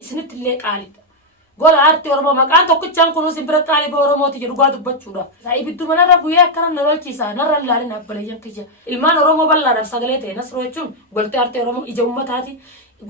isinitti illee qaaliidha. Gola aartii Oromoo maqaan tokkichaan kunuun simbira qaalii Oromooti jedhu dhugaa dubbachuudha. Ibiddu manarra bu'ee akkana na lolchiisa narra ilaalin abbalayyan kiyya. Ilmaan Oromoo bal'aadhaaf sagalee ta'e Nasruu jechuun goltee aartii Oromoo ija ummataati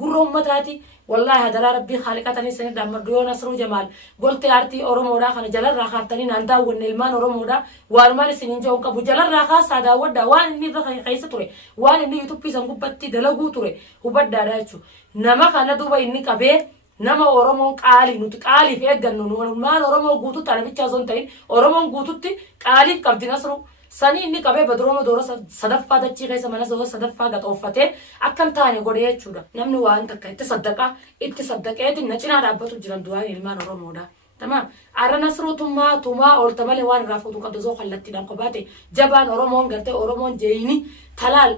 gurra ummataati. Wallahi hadaraa rabbii khaliqatanii sanii dammaddu yoo Nasruu Jamaal goltee aartii Oromoodhaa kana jalarraa kaaftanii naan daawwanne ilmaan Oromoodhaa waanumaan isiniin jedhu qabu jalarraa kaasaa daawwadhaa waan inni irra keessa ture waan inni yuutuubii san gubbatti dalaguu ture hubaddaadha jechuudha. Nama kana duuba inni qabee nama Oromoon qaalii nuti qaaliif eeggannu ilmaan Oromoo guututti anafichaa osoo hin ta'in Oromoon guututti qaaliif qabdi Nasruu. Sanii inni qabee Badrooma doora sadaffaa dachii keessa mana doora sadaffaa gaxooffatee akkan taane godhee jechuudha. Namni waan takka itti saddaqeetiin na cinaa dhaabbatu jiran du'aan ilmaan Oromoodha. Tamaam. Arra Nasruu tumaa oolta malee waan irraa fuutu qabdu osoo kallattiidhaan kophaate jabaan Oromoon gartee Oromoon jeeyini talaal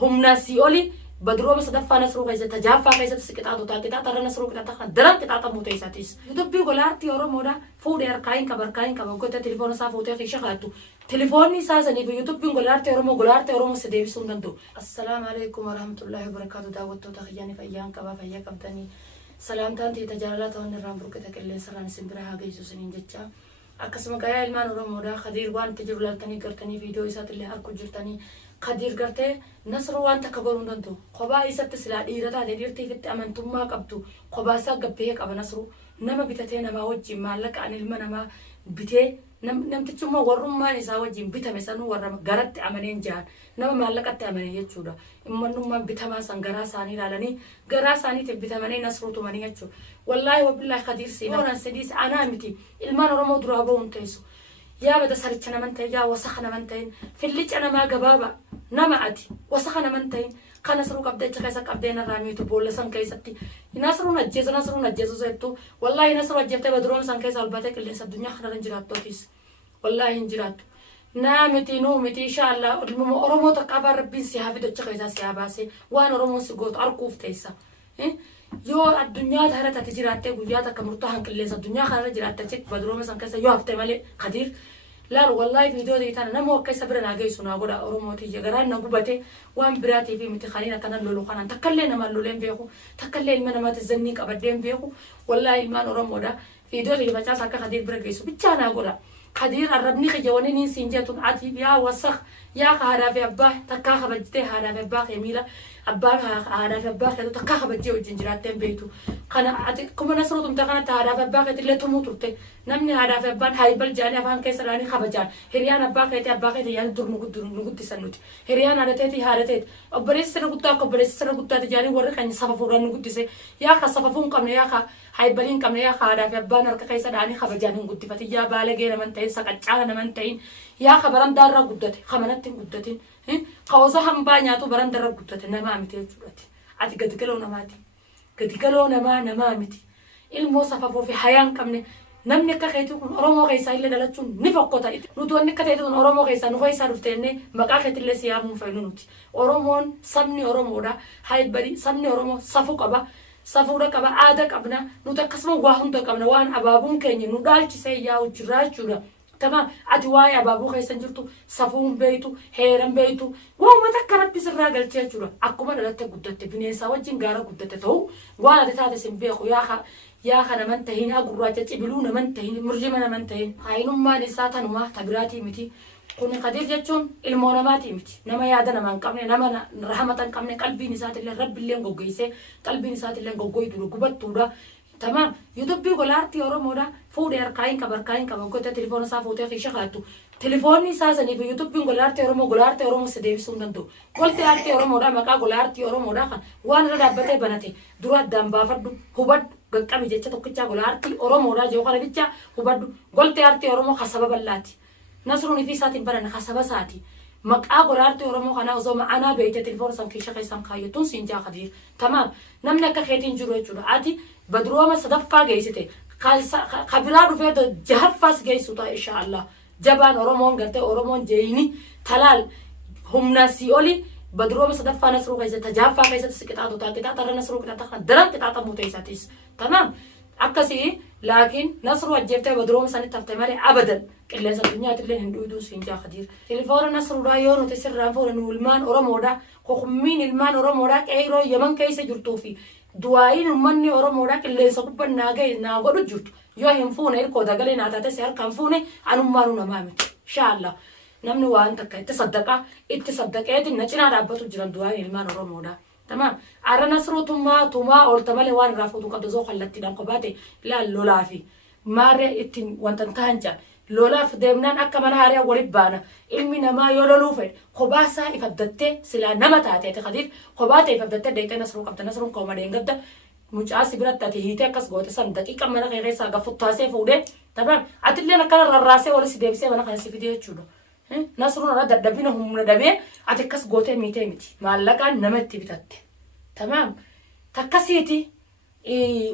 humna si oli Badrooma sadaffaa Nasruu keessatti tajaajilaa keessatti siqixaatu taaqixaata arra Nasruu qixaata kan daran qixaata muutee isaatis. Dubbii gola aartii Oromoodha fuudhee harkaayin qaba gootee telefoona isaa fuutee xiisha kaattu. Telefoonni isaa saniif yuutuubiin gola aartii Oromoo si deebisuu hin danda'u. Assalaamu alaikum warahmatullahi wabarakaatu daawwattoota kiyyaanii fayyaan qabaa fayyaa qabdanii salaamtaan ta'e tajaajila ta'uun irraan burqita qilleensarraan isin bira haa geessu isiniin jecha. Akkasuma gayaa ilmaan Oromoodha Khadiir waan itti jiru laaltanii gartanii viidiyoo isaatillee arguu jirtanii Khadiir gartee Nasruu waan takka godhuu hin danda'u. Kophaa isatti silaa dhiira taate dhiirtiifitti amantummaa qabdu kophaa isaa gabbee qaba Nasruu nama bitatee namaa wajjin maallaqaan ilma namaa bitee namtichummaa warrummaan isaa wajjin bitame sanuu warra garatti amaneen jahan nama maallaqatti amane jechuudha. Immannummaan bitamaa san garaa isaanii ilaalanii garaa isaaniitiin bitamanii Nasruu tumanii jechuudha. Wallaahi wabillahi Khadiir siinaa onaan sadiis anaa miti ilmaan Oromoo duraa ba'uun teessu. Yaa bada saricha naman ta'e yaa wasaqa naman ta'in fillicha namaa gabaaba nama ati wasaqa naman ta'in kan Nasruu qabdeecha keessa qabdeen irraa miitu boolla san keessatti Nasruun ajjeesu settu wallaahi Nasruu ajjeeftee Badrooma san keessa albatee qilleensa addunyaa kanarra hin jiraattootis wallaahi hin jiraattu. Naa miti nuu miti inshaallah Oromoo takkaafaa rabbiin si haa fidacha keessaa si haa baasee waan Oromoon si gootu arguuf teessa. Yoo addunyaa kana tati jiraattee guyyaa takka murtaa'an qilleensa addunyaa kanarra jiraattee Badrooma san keessa yoo haftee malee Khadiir laal wallahi viidiyoo deetan nama akka isa bira nageessu naa godha Oromooti garaan na gubate waan biraatii fi miti khaniin akkanan lolu kanaan takkallee nama loleen beeku takkallee ilma namaatti zannii qabaddeen beeku wallahi ilmaan Oromoodha viidiyoo deetan facaas akka Khadiir bira geessu bichaa naa godha. Khadiir arrabni khiyawanii niin siin jetun ati yaa wasakh yaa haadhaa fi abbaa takkaa kabajjitee haadhaa fi abbaa kee miila abbaa haadhaa fi abbaa kee takkaa kabajjee wajjin jiraatteen beektu. Kana ati kuma Nasruu tumta kanatti haadhaa fi abbaa keetillee tumuu turte namni haadhaa fi abbaan haayibal jaanii afaan keessa dhaanii kabajaan hiriyaan abbaa keetii yaani dur nu guddisan nuti hiriyaan haadhateeti obboleessi sirra guddaa akka obboleessi sirra guddaati jaanii warri keenya safafuudhaan nu guddise yaa ka safafuu hin qabne yaa ka haayibaliin hin qabne yaa ka haadhaa fi abbaan harka keessa dhaanii kabajaan hin guddifati yaa baalagee naman ta'in saqaccaala naman ta'in yaa ka barandaarra guddate ka manatti hin guddatin ka osoo hambaa nyaatu barandaarra guddate namaa miti jechuudhaati ati gadigaloo namaati gadigaloo namaa miti ilmoo safafuu fi hayaan qabne namni akka keetii kun Oromoo keessaa illee dhalachuun ni fokkota nuti wanni akka ta'e kun Oromoo keessaa nu keessaa dhufteenne maqaa keetillee siyaamuun fayyadu nuti Oromoon sabni Oromoodha haayibali sabni Oromoo safuu qaba safuudha qaba aadaa qabna nuti akkasuma waa hunda qabna waan abaabuun keenya nu dhaalchisee yaa'u jiraachuudha. Tamam ati waa'ee abaabuu keessan jirtu safuun beeytu heeran beeytu waamata akka rabbi sirraa galchee jechuudha. Akkuma dhalatte guddatte bineensaa wajjin gaara guddatte ta'u waan ati taate sin beeku yaa ka naman tahin agurraacha cibiluu naman tahin murjima naman tahin haayinummaan isaa tanumaa tabiraatii miti. Kun Khadiir jechuun ilmoo namaatii miti nama yaada namaa hin qabne nama rahamata hin qabne qalbiin isaatillee rabbiillee goggeessee qalbiin isaatillee goggoytuudha gubattuudha. Tamam yuutuubii gola aartii Oromoodha fuudhee harkaayin qaba gootee telefoona isaa fuutee xiisha kaattu. Telefoonni isaa saniif yuutuubiin gola aartii Oromoo si deebisuu hin danda'u. Golti aartii Oromoodha maqaa gola aartii Oromoodha kan waan irra dhaabbatee banate dura addaan baafadhu hubadhu gaqqabi jecha tokkichaa gola aartii Oromoodha jedhu kana bicha hubadhu golti aartii Oromoo kasaba bal'aati. Nasruun fi isaatiin baran kasaba isaati. Maqaa gola aartii Oromoo kana osoo ma'anaa beeyte telefoona san xiisha keessan kaayyatuun siin jaa Khadiir. Tamam namni akka keetiin jiru jechuudha. Ati Badrooma sadaffaa geessite kabiraa dhufee jahaffaas geessu ta'a inshaallah. Jabaan Oromoon gartee Oromoon jeeyini talaal humna si oli Badrooma sadaffaa Nasruu keessatti tajaajilaa keessatti siqixaatu taaqixaata arra Nasruu qixaata kan daran qixaata muutee isaatis. Tamam akkasii laakiin Nasruu ajjeeftee Badrooma sanitti haftee malee abadan qilleensa addunyaatiillee hin dhuyduu siin jaa Khadiir. Telefoona Nasruudhaa yoo nuti sirraan fuudhan ilmaan Oromoodhaa kokummiin ilmaan Oromoodhaa qeeroo Yaman keessa jirtuu fi du'aayin ummanni oromoodhaa qilleensa gubbannaa ga'e naa godhu jirtu yoo hin fuune hirkoo dagalee naa taate si harkaan fuune anummaanu namaa miti inshaallah namni waan takka itti saddaqeeti na cinaa dhaabbatu jiran du'aayin ilmaan oromoodhaa tamam arra nasruutummaa tumaa oolta malee waan irraa fuutu qabdu zoo kallattiidhaan kophaate ilaal lolaafi maarree ittiin wantan ta'an jaan lolaaf deemnaan akka mana hariyaa walitti baana ilmi namaa yoo loluu fedhe kophaa ifabdattee silaa nama taateeti qadiif kophaa ta'e ifabdattee deeqee nasruu qabda nasruun koo madeen gadda mucaasi biratti ati hiitee akkas goote san daqiiqa mana kee keessaa gaffuttaasee fuudhee tamam atilleen akkana rarraasee walis deebisee mana kana si fidee jechuudha nasruun irraa dadhabina humna dhabee ati akkas gootee miitee miti maallaqaan nama itti bitatte tamam takkasiiti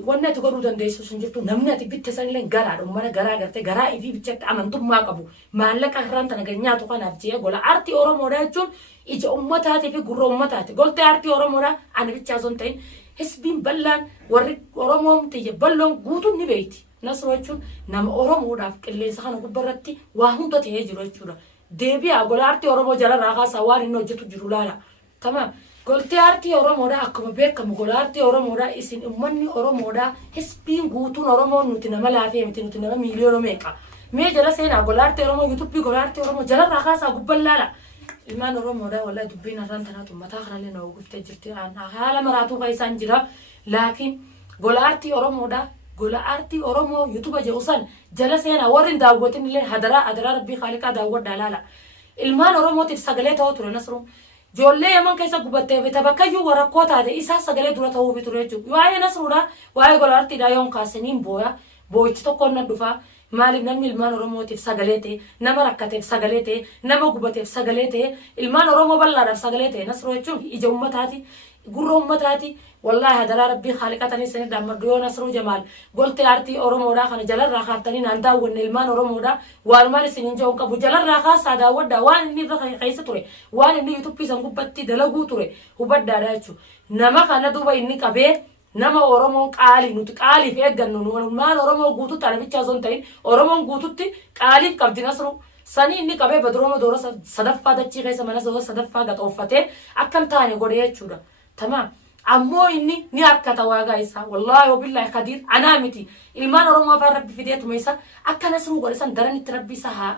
wanni ati godhuu dandeessu sun jirtu namni ati bitte sanillee garaadha ummata garaa gartee garaa ifii bichatti amantummaa qabu maallaqa irraan tana ganyaatu kanaaf jee gola aartii oromoodhaa jechuun ija ummataatii fi gurra ummataati goltee aartii oromoodhaa ani bichaa osoo hin ta'in hisbiin bal'aan warri oromoon tiyya bal'oon guutuun ni beeyti nasroo jechuun nama oromoodhaaf qilleensa kana gubbarratti waa hunda ta'ee jiru jechuudha deebi'a gola aartii oromoo jalarraa kaasaa waan inni hojjetu jiru laala tamam goltee aartii oromoodhaa akkuma beekamu gola aartii oromoodhaa isin ummanni oromoodhaa hisbiin guutuun oromoon nuti nama laafee miti nuti nama miiliyoona meeqa mee jala seenaa gola aartii oromoo yuutuubii gola aartii oromoo jalarraa kaasaa gubbaan laala ilmaan oromoodhaa wallahi dubbiin har'aan tanaatu mataa kanallee na guftee jirti haala maraatuu kan isaan jira laakiin gola aartii oromoodhaa gola aartii oromoo yuutuuba jedhu san jala seenaa warri daawwatin illee hadaraa rabbii khaaliqaa daawwadhaa laala ilmaan oromootiif sagalee ta'uu ture nasruun joollee yaman keessa gubattee tabakkayyuu warakkoo taate isaa sagalee dura ta'uu fi ture jechuudha waa'ee nasruudha waa'ee gola aartiidhaa yoon kaasaniin boo'ichi tokkoon na dhufaa maaliif namni ilmaan oromootiif sagalee ta'e nama rakkateef sagalee ta'e nama gubateef sagalee ta'e ilmaan oromoo bal'aadhaaf sagalee ta'e nasroo jechuun ija ummataati gurra ummataati wallahi hadaraa rabbii khaaliqatanii sanii dhaammadhu yoo nasruu jamaal goltee aartii oromoodhaa kana jalarraa kaaftanii naan daawwanne ilmaan oromoodhaa waanumaan isiniin jedhuun qabu jalarraa kaasaa daawwadhaa waan inni irra keessa ture waan inni yuutuubii san gubbatti dalaguu ture hubaddaadha jechuudha nama kana duuba inni qabee nama oromoon qaalii nuti qaaliif eeggannu ilmaan oromoo guututti anabichaa osoo hin ta'in oromoon guututti qaaliif qabdi nasruu sanii inni qabee badrooma doora sadaffaa dachii keessa mana doora sadaffaa gaxooffatee akkam taane godhe jechuudha tamam ammoo inni ni harkata waagaa isaa wallahi wabillahi kadiir anaa miti ilmaan oromoo afaan rabbi fideetuma isa akka nasruu godhe san daranitti rabbi isa haa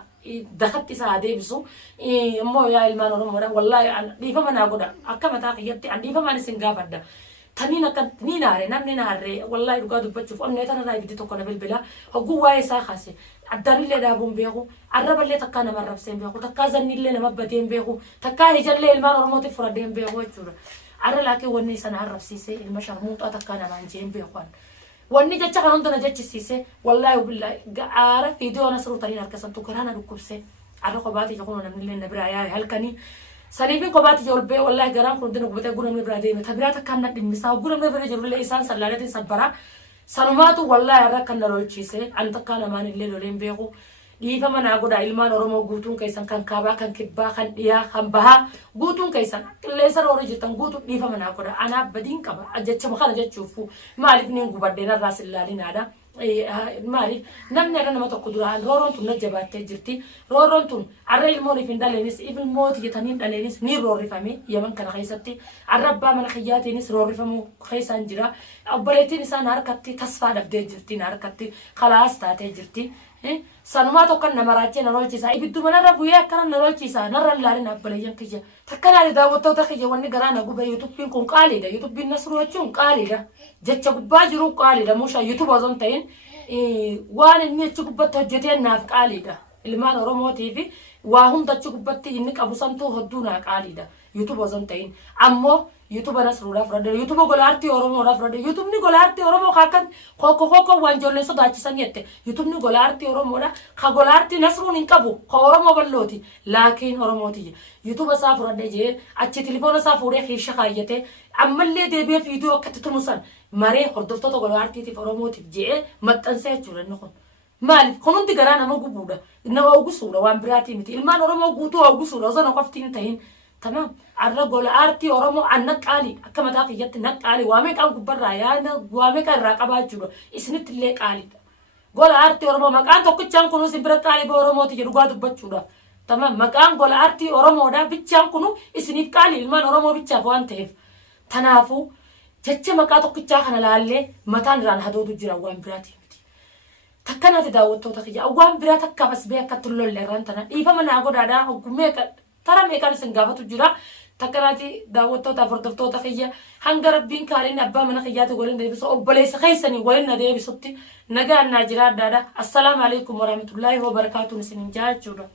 dakatti isa haa deebisu ammoo yaa ilmaan oromoodha wallahi dhiifama naa godha akka mataa kiyyatti an dhiifamaan isin gaafadha taniin akka ni naare namni naare wallahi dhugaa dubbachuuf onnee tanarraa ibiddi tokko na bilbila hogguu waa'ee isaa kaase addaanillee dhaabuun beeku arraballee takkaa nama arrabseen beeku takkaa zannillee nama bateen beeku takkaa hijallee ilmaan oromootiif furadeen beeku jechuudha arra laakiin wanni sana arrabsiisee ilma sharmuuxaa takkaa namaan jeen beekuan wanni jecha kan hunda na jechisiise wallahi billahi gaara viidiyoo nasruu taniin harkasantu garaana dhukkubse arra kophaati jechuun namnillee na biraa yaa'e halkanii saniifin kophaati jolbee wallahi garaan kun hundina gubatee gurra namni biraa deeme tabiraa takkaan na dhimmisaa gurra namni bira jirullee isaan sallaaleetiin sabbaraa sanumaatu wallahi arra kan na lolchiise an takkaa namaan illee loleen beeku dhiifama naa godha ilmaan oromoo guutuun keessan kan kaabaa kan kibbaa kan dhiyaa kan bahaa guutuun keessan qilleensa roora jirtan guutuu dhiifama naa godha anaa badiin qaba jechama kana jechuufu maaliif niin gubadheen irraa sillaalinaadha maaliif namni arra nama tokko duraan rooroon tun na jabaattee jirti rooroon tun arra ilmooniif hin dhaleenis ilmooti jetaniin dhaleenis ni roorrifame yaman kana keessatti arra abbaa mana kiyyaatiinis roorrifamuu keessaan jira obboleettiin isaa na harkatti tasfaa dhabdee jirti na harkatti kalaas taatee jirti sanumaa tokko nama raachee na lolchiisa ibiddu manarra bu'ee akkana na lolchiisa narra laalin abbalayyan kiyya takkanaani daawwattoota kiyya wanni garaa na gube yuutuubiin kun qaaliidha yuutuubiin nasruu jechuun qaaliidha jecha gubbaa jiru qaaliidha mushaa yuutuuba osoo hin ta'in waan inni achi gubbatti hojjeteen naaf qaaliidha ilmaan oromootiifi waa hunda achi gubbatti inni qabu santuu hodduu naa qaaliidha yuutuuba osoo hin ta'in ammoo YouTube nasruudhaaf radde YouTube gola aartii oromoodhaaf radde YouTube ni gola aartii oromoo kan kokko waan ijoollee sodaachisan jette YouTube ni gola aartii oromoodha ka gola aartii nasruun hin qabu ka oromoo ballooti laakiin oromooti YouTube isaa fudhadhe jee achi telefoona isaa fuudhee keessa kaayyate ammallee deebi'ee viidiyoo akkatti tumusan maree hordoftoota gola aartiitiif oromootiif jee maxxansee jechuudha inni kun maaliif kun hundi garaa nama gubuudha nama ogusuudha waan biraatii miti ilmaan oromoo guutuu ogusuudha osoo na qoftiin ta'in tamam arra gola aartii oromoo annaqaali akka mataa kiyyatti naqaali waamee qaan gubbarraa yaada waamee qaan irraa qabaachuudha isinitti illee qaaliidha gola aartii oromoo maqaan tokkichaan kunu simbira qaalii oromooti jedhu gaa dubbachuudha tamam maqaan gola aartii oromoodha bichaan kunu isiniif qaali ilmaan oromoo bichaaf waan ta'eef tanaafuu jecha maqaa tokkichaa kana laallee mataan irraan hadootu jira waan biraati miti. Takkanatti daawwattoota kiyya waan biraa takkaaf as bee akka tullolle irraan tana dhiifama naa godhaadhaa hoggumee tara meeqaan isin gaafatu jira. Takkanatti daawwattoota hordoftoota kiyya hanga rabbiin kaaliin abbaa mana kiyyaatti waliin deebisu obboleessa keessanii waliin na deebisutti nagaan naa jira addaadha. Assalaamu alaikum warahmatullaahi wabarakaatuun isin jaachuudha.